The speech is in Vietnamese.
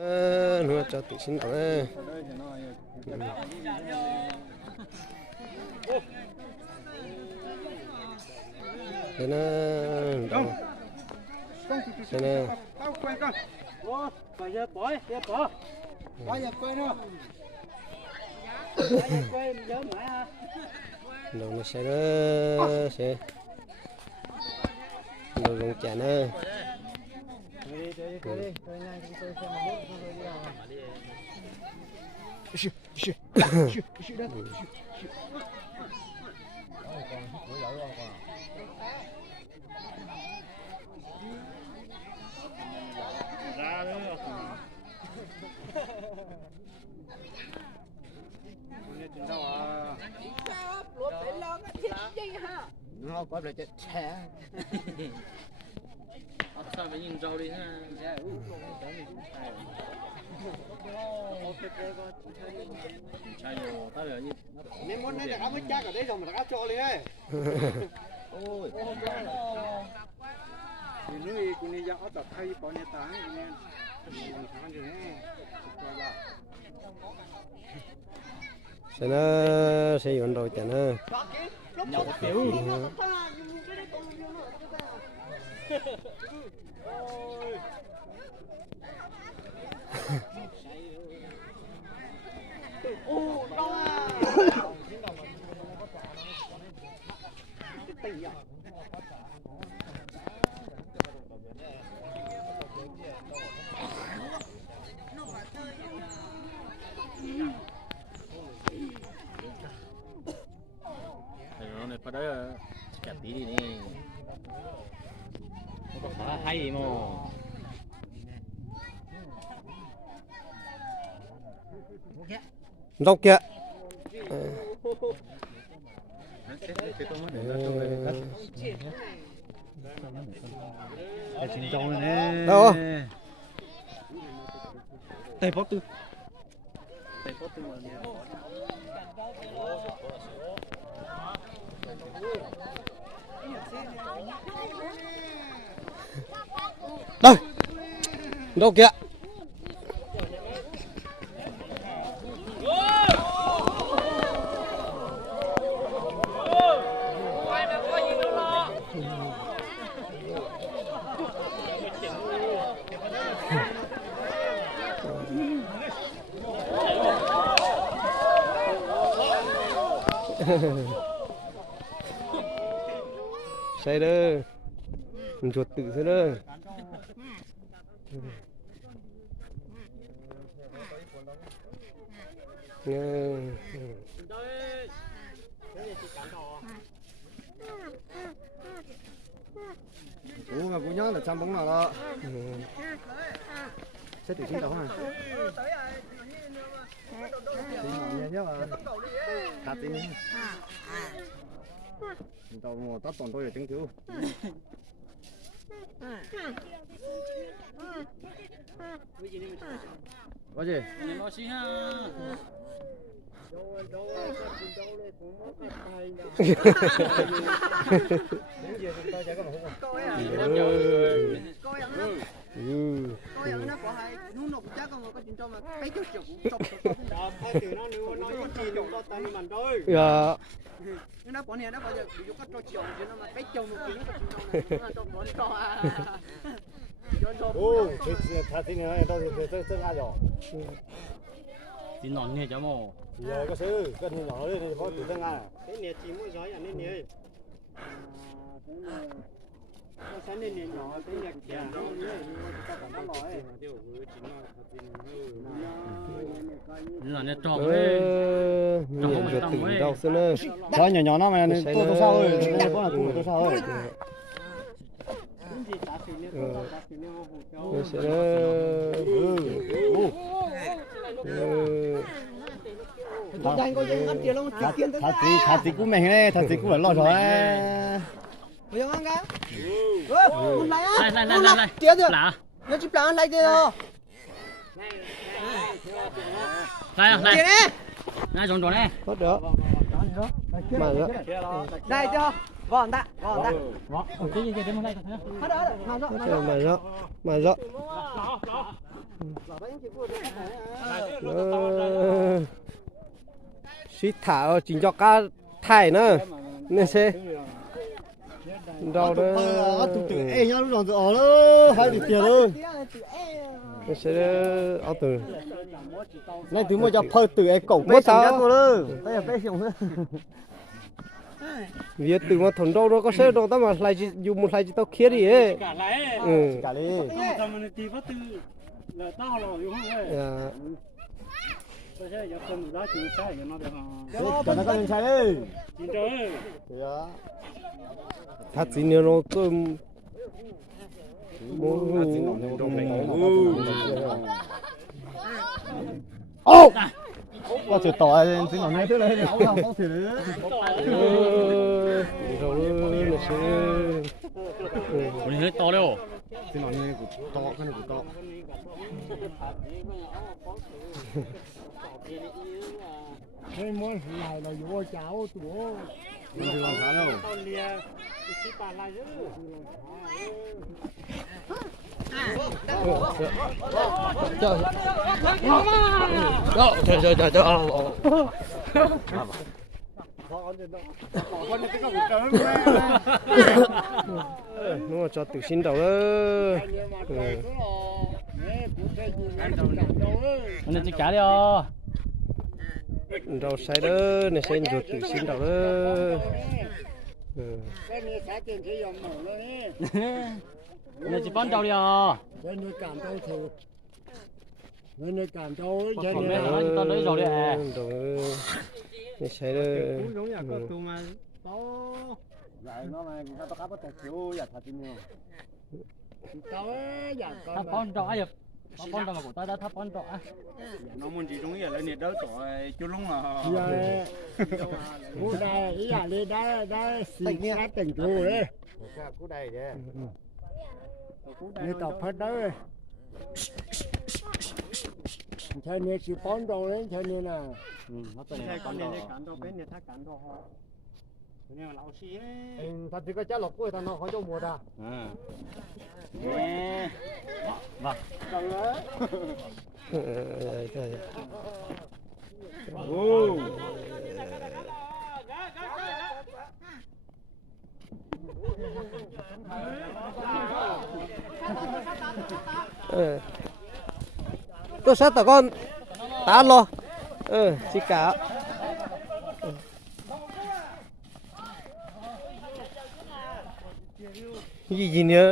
Nó cho tự xin đó đấy. Thế nó thế nó bây giờ bỏ bây giờ quên đâu bây giờ quên nhớ mãi ha đồ nó sẽ đồ lồng chả nữa. nó có được trẻ sao phải nhìn rau đi ha. Chai nhiều, tao giờ như nên món này là cá mới chắc ở đây rồi mà là cá trộn lên đấy. ôi. Thì nuôi cũng đi ra ở tập thay bỏ nhà táng nên còn khá nhiều nè. Sẽ nó sẽ dọn đồ chả nữa. Nhậu tiểu. Ô, đau à. Tỉnh à. Nó này phải đấy chặt tí đi nè. Nó có khá hay mà. Rau kìa. Chín trâu này. Đâu? Tay bóp tư. Tay bóp tư mà. Đây. Đâu kìa. Say đó, ruột tự thế đó. Ủa mà cô nhớ là trăm bóng nào đó. Sẽ tự xin đâu hả? Xin nhớ mà. Tắt đi nhé. Tao ngồi tắt toàn tôi để chứng cứu. Có gì? Nó xí ha. Coi nó có hay nó nộp chắc không có chuyện cho mà cái chút chụp chụp thôi từ nó nữa nói cái gì nó tay mình thôi. Dạ. Nó bỏ này nó bao giờ bị có cho chồng chứ nó mà cái chồng một tí nó cho cho bỏ cho à. Ô, thật thế này đâu tôi ra rồi. Thì nón này cháu mồ. Giờ cái sự cần nhỏ lên thì có tự tăng à. Cái này chỉ mỗi giỏi anh nên sáng nên nhỏ cái nhạc kèn nó nữa các bạn nó nói Là nó tròn ấy. Nhiều ruột tự đau xưa nữa. Đó nhỏ nhỏ nó mà tôi sao ơi, có là tôi sao ơi. Nó sẽ thật thì cũng mình đấy, thật thì cũng phải lo rồi. Bây giờ ăn cái. Lại. Tiếp được. Lạ. Nó chụp lại lại đi rồi. Lại. Tiếp đi. Này tròn tròn này. Tốt được. Mà đó. Đây chưa? Vòn ta. Cái gì cái đây. Hết rồi, mà rõ. Mà rõ. suy thảo chính cho cá thải nữa nên sẽ rau đó tụi tụi em nhau lúc nào đó hai được tiền luôn nên sẽ ở từ này tụi mới cho phơi tụi em cổng mấy sao luôn bây giờ bé xong nữa vì từ mà thằng rau đó có sẽ đâu tao mà lại chỉ dùng một lại chỉ tao khía đi ấy cả lại cả đi tao mình tìm phát từ là tao rồi đúng không à tôi sẽ giờ phân đó chỉ sai cho nó được cả nó có lên sai đi chín trời thật gì nữa nó tôi ô có chuyện tỏi xin nói thế này không làm không thể nữa rồi nó sẽ 우리 해 떠려. xin nói này to cái này to cái món này là vô cháo tụi đừng làm sao đâu tao lia chỉ bàn lại chứ nó cho tự xin đầu đó 오늘 찍게 하려. đầu sai đó này sẽ rồi tự xin đầu đó cái này xả tiền thì dùng mỏ luôn đi 오늘 집 번짜리야. cái này cảm đâu thì cái này cảm đâu cái còn này mấy hả tao lấy rồi đấy à. này sai đó cũng giống như con tụi mà to vậy nó này người ta bắt bắt thiếu giờ thật nhiều tao ấy giờ thắp con con trọ à. Thắp con trọ mà của tao đã thắp con trọ à. nó muốn chỉ đúng là lên nhiệt đỡ tỏi chú lông là giờ cú đây ý là đi đây xịt ra tỉnh chú đấy cú đây chứ như tập hết đấy thế nên chỉ bón đồ đấy thế nên là nó tên thế này con con này trọ. cán đồ bên này thắt cán đồ họ thế nên là lão sĩ ấy thật sự cái trái lộc của thằng nó khó cho mùa ta À. Nè. Vâng. tôi sát tao con tá lo chỉ cả gì nữa